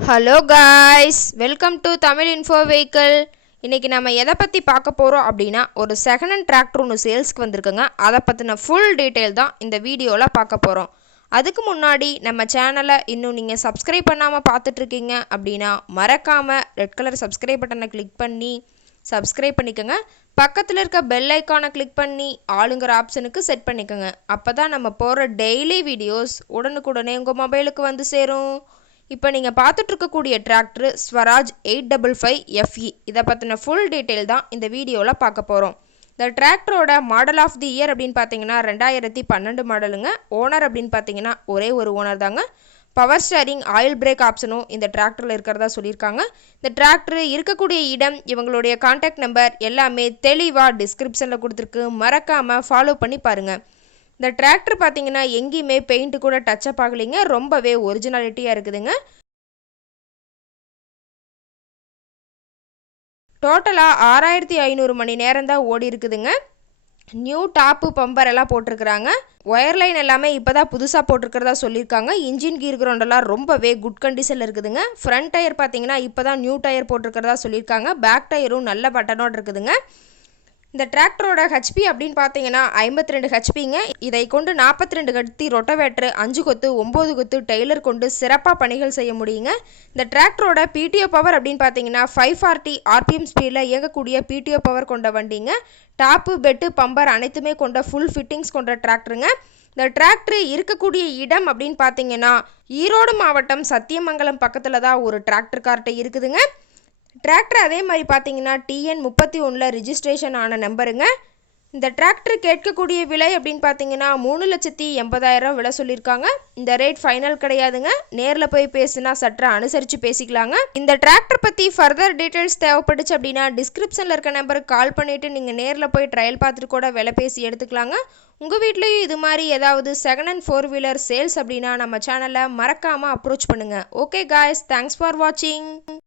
Hello guys, welcome to Tamil info vehicle. இன்றைக்கி நம்ம எதை பற்றி பார்க்க போகிறோம் அப்படின்னா, ஒரு செகண்ட் ஹேண்ட் டிராக்டர் ஒன்று சேல்ஸ்க்கு வந்திருக்குங்க. அதை பற்றின ஃபுல் டீட்டெயில் தான் இந்த வீடியோவில் பார்க்க போகிறோம். அதுக்கு முன்னாடி நம்ம சேனலை இன்னும் நீங்கள் சப்ஸ்கிரைப் பண்ணாமல் பார்த்துட்ருக்கீங்க அப்படின்னா மறக்காமல் ரெட் கலர் சப்ஸ்கிரைப் பட்டனை கிளிக் பண்ணி சப்ஸ்கிரைப் பண்ணிக்கோங்க. பக்கத்தில் இருக்க பெல் ஐக்கானை கிளிக் பண்ணி ஆளுங்கிற ஆப்ஷனுக்கு செட் பண்ணிக்கோங்க. அப்போ தான் நம்ம போகிற டெய்லி வீடியோஸ் உடனுக்குடனே உங்கள் மொபைலுக்கு வந்து சேரும். இப்போ நீங்கள் பார்த்துட்ருக்கக்கூடிய டிராக்டர் ஸ்வராஜ் 855FE. இதை பற்றின ஃபுல் டீட்டெயில் தான் இந்த வீடியோவில் பார்க்க போகிறோம். இந்த டிராக்டரோட மாடல் ஆஃப் தி இயர் அப்படின்னு பார்த்தீங்கன்னா 2012 மாடலுங்க. ஓனர் அப்படின்னு பார்த்தீங்கன்னா ஒரே ஒரு ஓனர் தாங்க. பவர் ஸ்டேரிங், ஆயில் பிரேக் ஆப்ஷனும் இந்த டிராக்டரில் இருக்கிறதா சொல்லியிருக்காங்க. இந்த டிராக்டர் இருக்கக்கூடிய இடம், இவங்களுடைய கான்டாக்ட் நம்பர் எல்லாமே தெளிவாக டிஸ்கிரிப்ஷனில் கொடுத்துருக்கு. மறக்காமல் ஃபாலோ பண்ணி பாருங்கள். இந்த டிராக்டர் பார்த்தீங்கன்னா எங்கேயுமே பெயிண்ட் கூட டச்சப் ஆகலைங்க. ரொம்பவே ஒரிஜினாலிட்டியாக இருக்குதுங்க. டோட்டலாக 6500 மணி நேரம் தான் ஓடி இருக்குதுங்க. நியூ டாப்பு பம்பர் எல்லாம் போட்டிருக்கிறாங்க. ஒயர் லைன் எல்லாமே இப்போ தான் புதுசாக போட்டிருக்கிறதா சொல்லியிருக்காங்க. இன்ஜின் கீர் கிரவுண்டெல்லாம் ரொம்பவே குட் கண்டிஷனில் இருக்குதுங்க. ஃப்ரண்ட் டயர் பார்த்தீங்கன்னா இப்போ தான் நியூ டயர் போட்டிருக்கிறதா சொல்லியிருக்காங்க. பேக் டயரும் நல்ல பட்டனோடு இருக்குதுங்க. இந்த டிராக்டரோட ஹெச்பி அப்படின்னு பார்த்தீங்கன்னா 52 ஹெச்பிங்க. இதை கொண்டு 42 கத்தி ரொட்டவேட்டர், 5 கொத்து 9 கொத்து டெய்லர் கொண்டு சிறப்பாக பணிகள் செய்ய முடியுங்க. இந்த டிராக்டரோட பிடிஓ பவர் அப்படின்னு பார்த்தீங்கன்னா 540 RPM ஸ்பீடில் இயங்கக்கூடிய பிடிஓ பவர் கொண்ட வண்டிங்க. டாப்பு, பெட்டு, பம்பர் அனைத்துமே கொண்ட ஃபுல் ஃபிட்டிங்ஸ் கொண்ட டிராக்டருங்க. இந்த டிராக்டர் இருக்கக்கூடிய இடம் அப்படின்னு பார்த்தீங்கன்னா ஈரோடு மாவட்டம் சத்தியமங்கலம் பக்கத்தில் தான் ஒரு டிராக்டர் கார்ட்டை இருக்குதுங்க. டிராக்டர் அதே மாதிரி பார்த்தீங்கன்னா TN 31 ரிஜிஸ்ட்ரேஷன் ஆன நம்பருங்க. இந்த டிராக்டர் கேட்கக்கூடிய விலை அப்படின்னு பார்த்தீங்கன்னா 3,80,000 விலை சொல்லியிருக்காங்க. இந்த ரேட் ஃபைனல் கிடையாதுங்க. நேரில் போய் பேசுனா சற்று அனுசரித்து பேசிக்கலாங்க. இந்த டிராக்டர் பற்றி ஃபர்தர் டீட்டெயில்ஸ் தேவைப்பட்டுச்சு அப்படின்னா டிஸ்கிரிப்ஷனில் இருக்க நம்பருக்கு கால் பண்ணிவிட்டு நீங்கள் நேரில் போய் ட்ரையல் பார்த்துட்டு கூட விலை பேசி எடுத்துக்கலாங்க. உங்கள் வீட்லேயும் இது மாதிரி ஏதாவது செகண்ட் ஹேண்ட் 4 வீலர் சேல்ஸ் அப்படின்னா நம்ம சேனலை மறக்காமல் அப்ரோச் பண்ணுங்கள். ஓகே காய்ஸ், தேங்க்ஸ் ஃபார் வாட்சிங்.